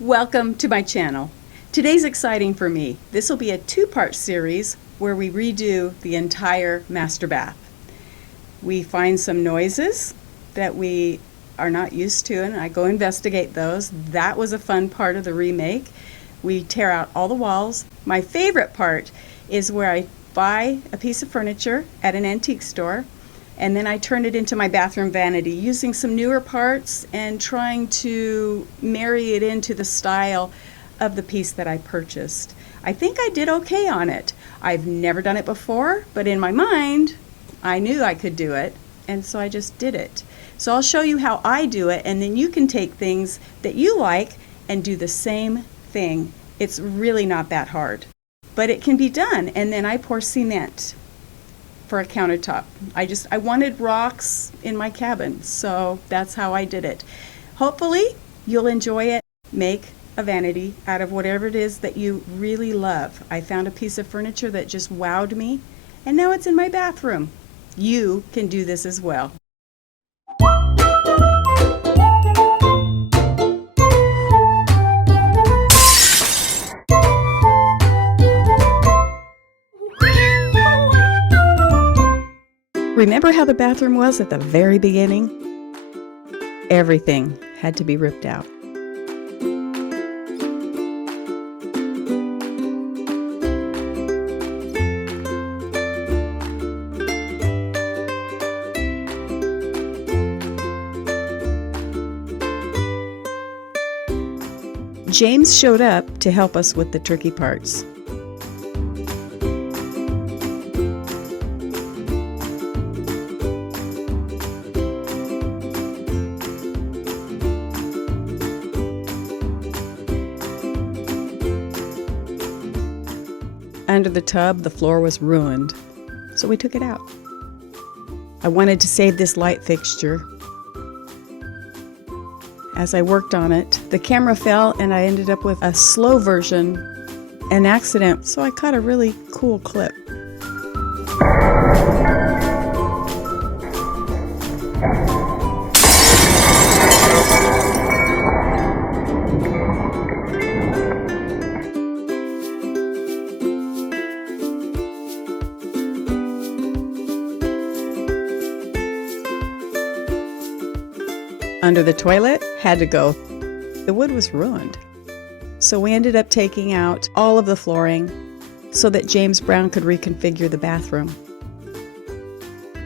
Welcome to my channel. Today's exciting for me. This will be a two-part series where we redo the entire master bath. We find some noises that we are not used to and I go investigate those. That was a fun part of the remake. We tear out all the walls. My favorite part is where I buy a piece of furniture at an antique store and then I turn it into my bathroom vanity using some newer parts and trying to marry it into the style of the piece that I purchased. I think I did okay on it. I've never done it before, but in my mind, I knew I could do it, and so I just did it. So I'll show you how I do it, and then you can take things that you like and do the same thing. It's really not that hard, but it can be done. And then I pour cement for a countertop. I wanted rocks in my cabin, so that's how I did it. Hopefully you'll enjoy it. Make a vanity out of whatever it is that you really love. I found a piece of furniture that just wowed me, and now it's in my bathroom. You can do this as well. Remember how the bathroom was at the very beginning? Everything had to be ripped out. James showed up to help us with the tricky parts. Under the tub, the floor was ruined, so we took it out. I wanted to save this light fixture. As I worked on it, the camera fell and I ended up with a slow version, an accident, so I caught a really cool clip. Under the toilet, had to go. The wood was ruined. So we ended up taking out all of the flooring so that James Brown could reconfigure the bathroom.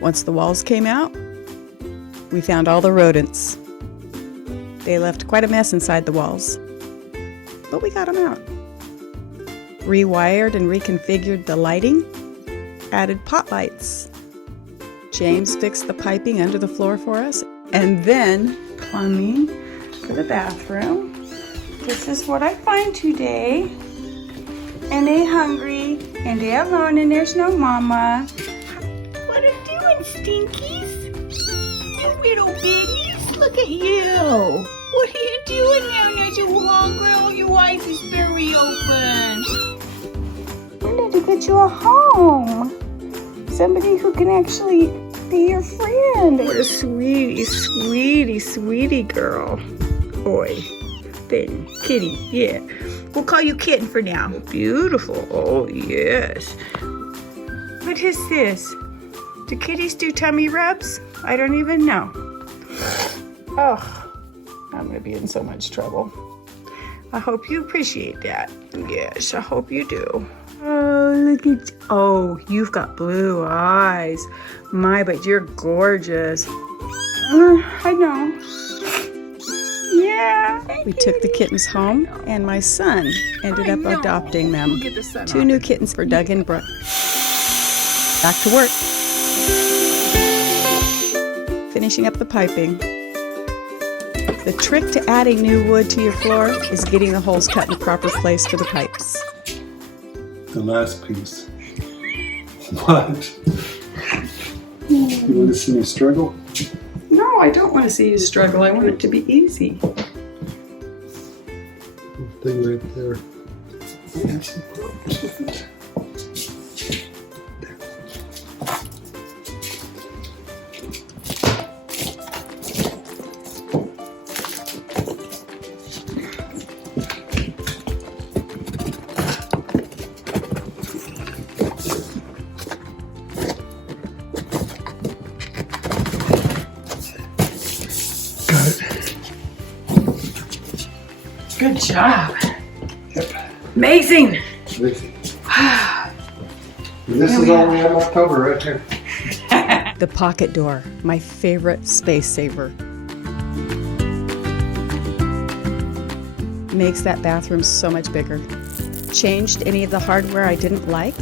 Once the walls came out, we found all the rodents. They left quite a mess inside the walls, but we got them out. Rewired and reconfigured the lighting, added pot lights. James fixed the piping under the floor for us, and then plumbing for the bathroom. This is what I find today. And they hungry, and they alone, and there's no mama. What are you doing, Stinkies? You little biggies, look at you. What are you doing down there, you hungry? Oh, your eyes is very open. We need to get you a home. Somebody who can actually be your friend. What a sweetie, sweetie, sweetie girl. Boy, thing, kitty, yeah. We'll call you Kitten for now. Beautiful, oh yes. What is this? Do kitties do tummy rubs? I don't even know. Oh, I'm gonna be in so much trouble. I hope you appreciate that. Yes, I hope you do. Oh, look at, oh, you've got blue eyes. My, but you're gorgeous. I know. Yeah. We took the kittens home, and my son ended up adopting them. Two new kittens for Doug and Brooke. Back to work. Finishing up the piping. The trick to adding new wood to your floor is getting the holes cut in the proper place for the pipes. The last piece. What? You want to see me struggle? No, I don't want to see you struggle. I want it to be easy. Thing right there. Good job. Yep. Amazing. Amazing. This is all we have left over right here. The pocket door, my favorite space saver. Makes that bathroom so much bigger. Changed any of the hardware I didn't like.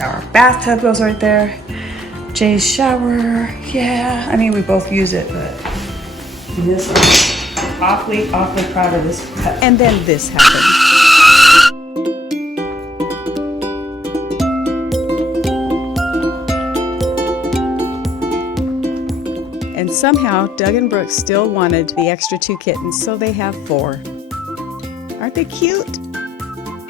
Our bathtub goes right there. Jay's shower, yeah. I mean, we both use it, but this I'm awfully proud of this cut. And then this happened. And somehow Doug and Brooke still wanted the extra 2 kittens, so they have 4. Aren't they cute?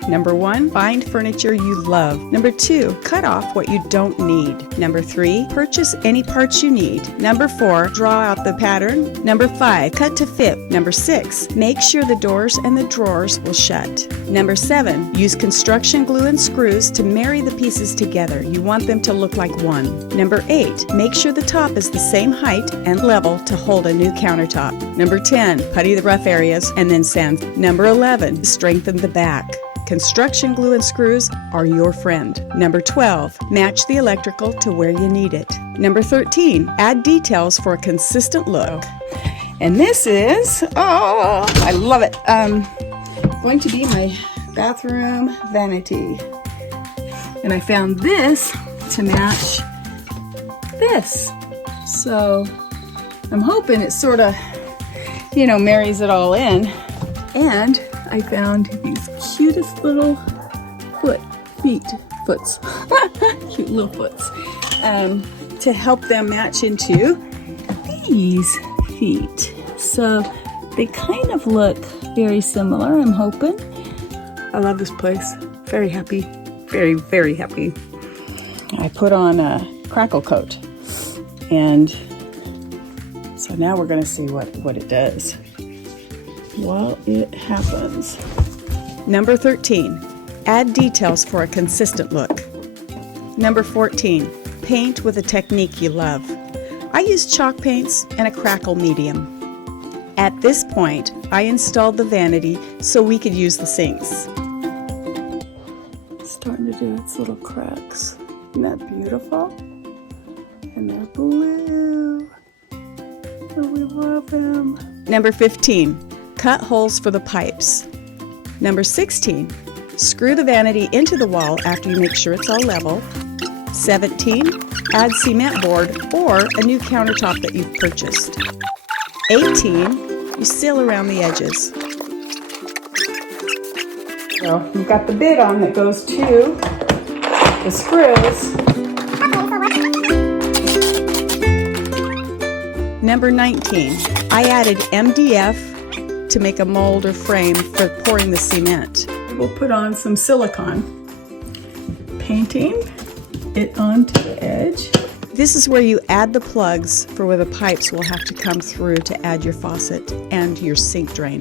Number 1, find furniture you love. Number 2, cut off what you don't need. Number 3, purchase any parts you need. Number 4, draw out the pattern. Number 5, cut to fit. Number 6, make sure the doors and the drawers will shut. Number 7, use construction glue and screws to marry the pieces together. You want them to look like one. Number 8, make sure the top is the same height and level to hold a new countertop. Number 10, putty the rough areas and then sand. Number 11, strengthen the back. Construction glue and screws are your friend. Number 12, match the electrical to where you need it. Number 13, add details for a consistent look. And this is, oh, I love it. Going to be my bathroom vanity. And I found this to match this. So I'm hoping it sort of, marries it all in. And I found these cutest little foots, cute little foots, to help them match into these feet. So they kind of look very similar, I'm hoping. I love this place. Very happy. Very, very happy. I put on a crackle coat. And so now we're going to see what it does while it happens. Number 13, add details for a consistent look. Number 14, paint with a technique you love. I use chalk paints and a crackle medium. At this point, I installed the vanity so we could use the sinks. It's starting to do its little cracks. Isn't that beautiful? And they're blue. Oh, we love them. Number 15, cut holes for the pipes. Number 16, screw the vanity into the wall after you make sure it's all level. 17, add cement board or a new countertop that you've purchased. 18, you seal around the edges. So we've got the bit on that goes to the screws. Number 19, I added MDF to make a mold or frame for pouring the cement. We'll put on some silicone, painting it onto the edge. This is where you add the plugs for where the pipes will have to come through to add your faucet and your sink drain.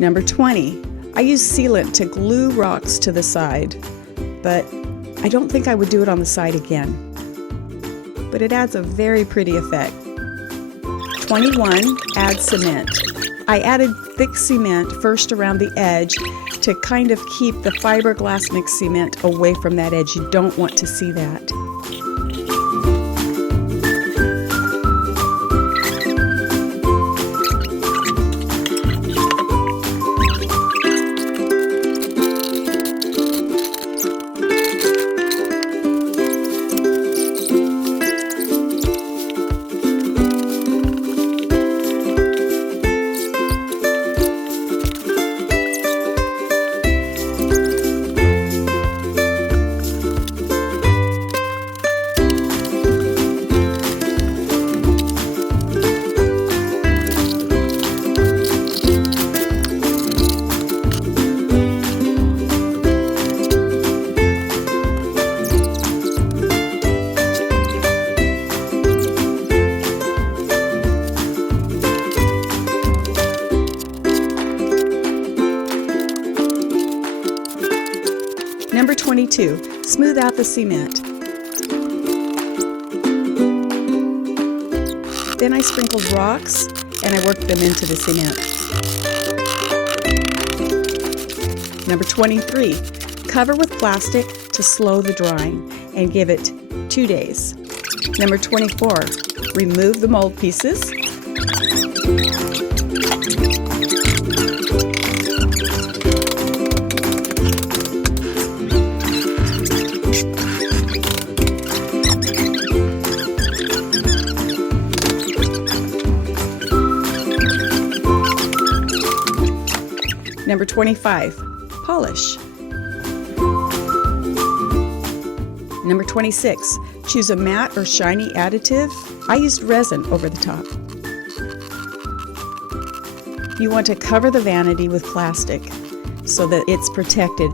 Number 20, I use sealant to glue rocks to the side, but I don't think I would do it on the side again. But it adds a very pretty effect. 21, add cement. I added thick cement first around the edge to kind of keep the fiberglass mixed cement away from that edge. You don't want to see that. 22, smooth out the cement. Then I sprinkled rocks and I worked them into the cement. Number 23, cover with plastic to slow the drying and give it 2 days. Number 24, remove the mold pieces. Number 25, polish. Number 26, choose a matte or shiny additive. I used resin over the top. You want to cover the vanity with plastic so that it's protected.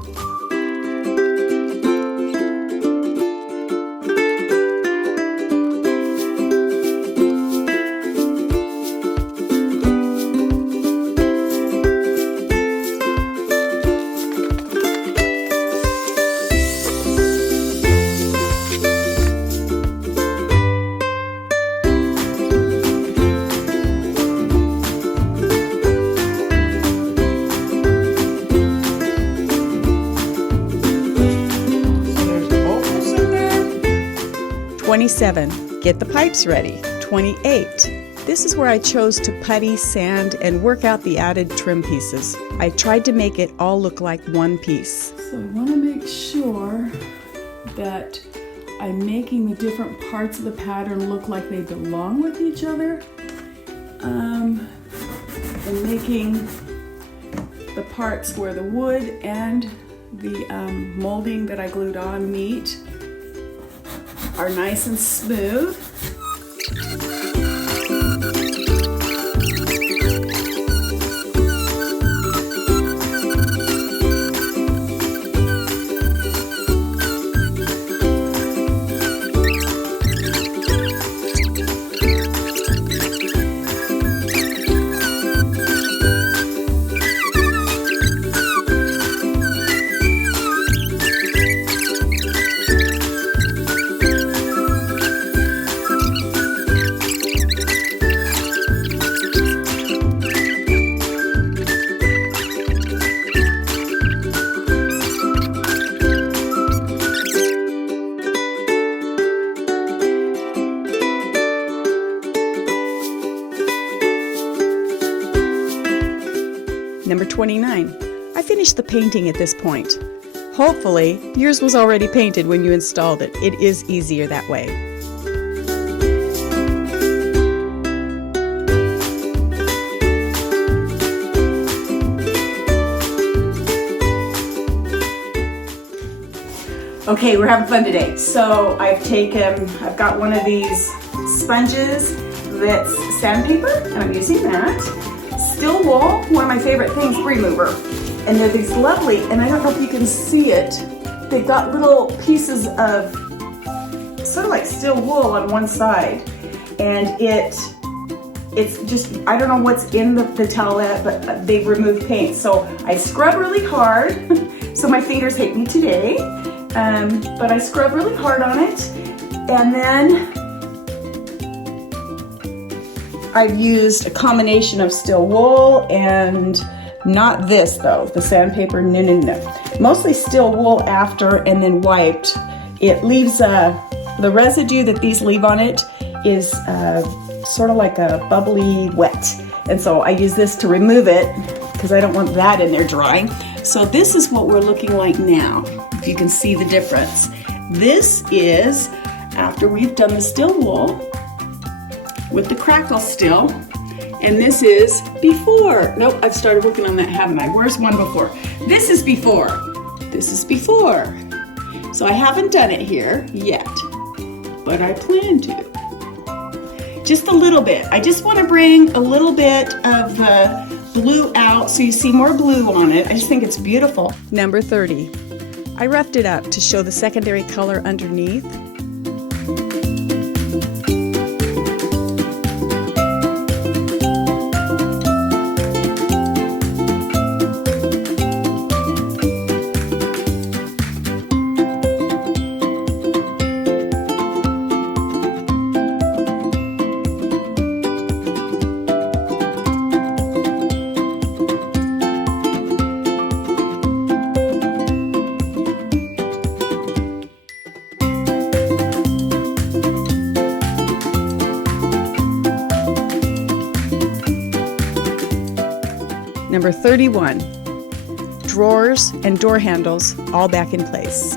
There's opals in there. 27, get the pipes ready. 28, this is where I chose to putty, sand, and work out the added trim pieces. I tried to make it all look like one piece. So I want to make sure that I'm making the different parts of the pattern look like they belong with each other. And making the parts where the wood and the molding that I glued on meet are nice and smooth. Number 29, I finished the painting at this point. Hopefully, yours was already painted when you installed it. It is easier that way. Okay, we're having fun today. So I've got one of these sponges that's sandpaper, and I'm using that. Still wool, one of my favorite things, remover. And they're these lovely, and I don't know if you can see it, they've got little pieces of sort of like steel wool on one side. And it's just, I don't know what's in the towelette, but they've removed paint. So I scrub really hard, so my fingers hate me today. But I scrub really hard on it, and then I've used a combination of steel wool and not this though, the sandpaper, no. Mostly steel wool after and then wiped. It leaves, the residue that these leave on it is sort of like a bubbly wet. And so I use this to remove it because I don't want that in there drying. So this is what we're looking like now, if you can see the difference. This is after we've done the steel wool with the crackle still, and this is before. Nope, I've started working on that, haven't I? Where's one before? This is before. This is before. So I haven't done it here yet, but I plan to. Just a little bit. I just want to bring a little bit of the blue out so you see more blue on it. I just think it's beautiful. Number 30, I roughed it up to show the secondary color underneath. Number 31, drawers and door handles all back in place.